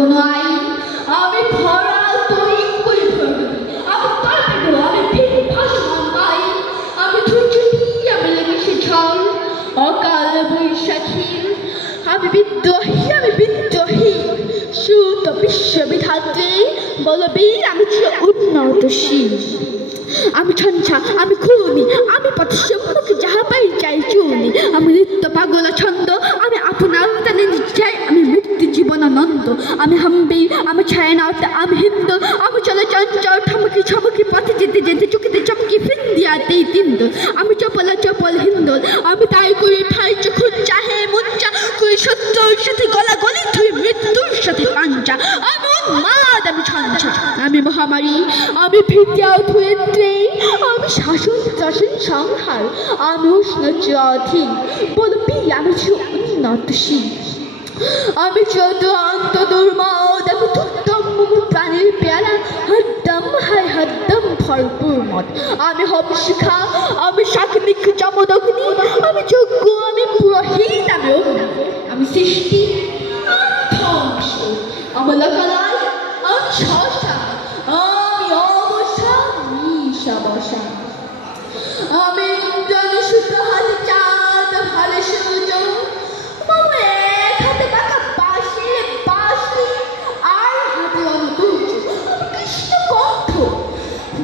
কোনো আইন আমি ভরা তৈ কই অকাল বৈশাখী আমি বিদ্রোহী আমি বিদ্রোহী। সুত বিশ্ববিধাত্রী বলবীর আমি ছিল উন্নতশীল আমি ছঞ্ছা আমি খুনি, আমি পথ সম্মুখে যাহা পাই চাই চুনি। আমি নৃত্য পাগল ছন্দ ছায়নাতে আমি হিন্দু, আমি চলে চঞ্চল, ঠমকি ছমকি, পথে যেতে যেতে চোখেতে চমকি ফিন্দিয়াতেই তিন্দ। আমি চপল চপল হিন্দোল আমি তাই করি ঠাই চোখুন চাহে মুঞ্চা করি সত্যর সাথে গলা গলি তুই মৃত্যুর সাথে পাঞ্চা আমি উন্মাদ, আমি ছঞ্চা, আমি মহামারী, আমি ভিত্তিয়া ধরিত্রী আমি শাসন শাসন সংহার, আমি উষ্ণ জ্যোতি বলবি আমি উন্নতশীল আমি চোদ্দ অন্ত দুর্মদ, আমি হদ্দম ভরপুর মত আমি হব শিখা, আমি শাকনিক চমদগ্নি আমি যোগ্য, আমি পুরোহিত, আমি আমি সৃষ্টি, আমি ধ্বংস। আমি লোকালয় আমি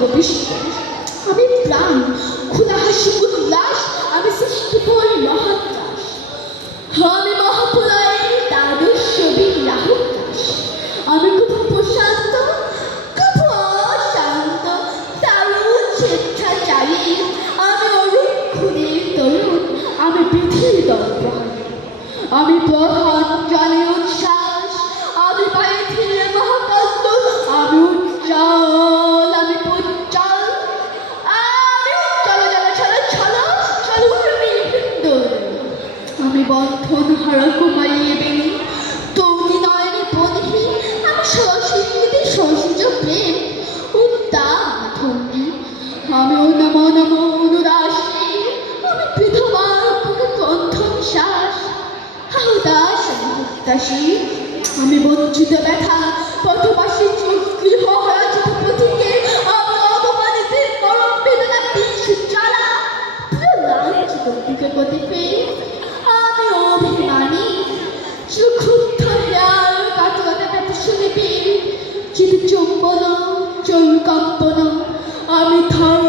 করিব আমি প্রাণ খোলা হাসি, উল্লাস, আমি সৃষ্টি করি মহাত্রাস আমি মহাপুরায় দ্বাদশ বীর রাহুদাস আমি খুব প্রশান্ত, খুব অশান্ত দারুণ স্বেচ্ছাচারী আমি অরুণ খুনের তরুণ আমি পৃথিবীর দর্পণ আমি প্রধান আমি বন্ধন হারা কুমারী বেনি তৌনি নয়নে বন্ধি আমি সরস্বতীতে সরস্বজ প্রেম। উদ্দাম ধন্যী, আমি নম নম অনুরাশি, আমি পৃথবার বুকে কণ্ঠন শ্বাস। হাহুদাস মুক্তাসী আমি বঞ্চিত ব্যথা, পথবাসী ব্যথা কাঁপত না। আমি আমি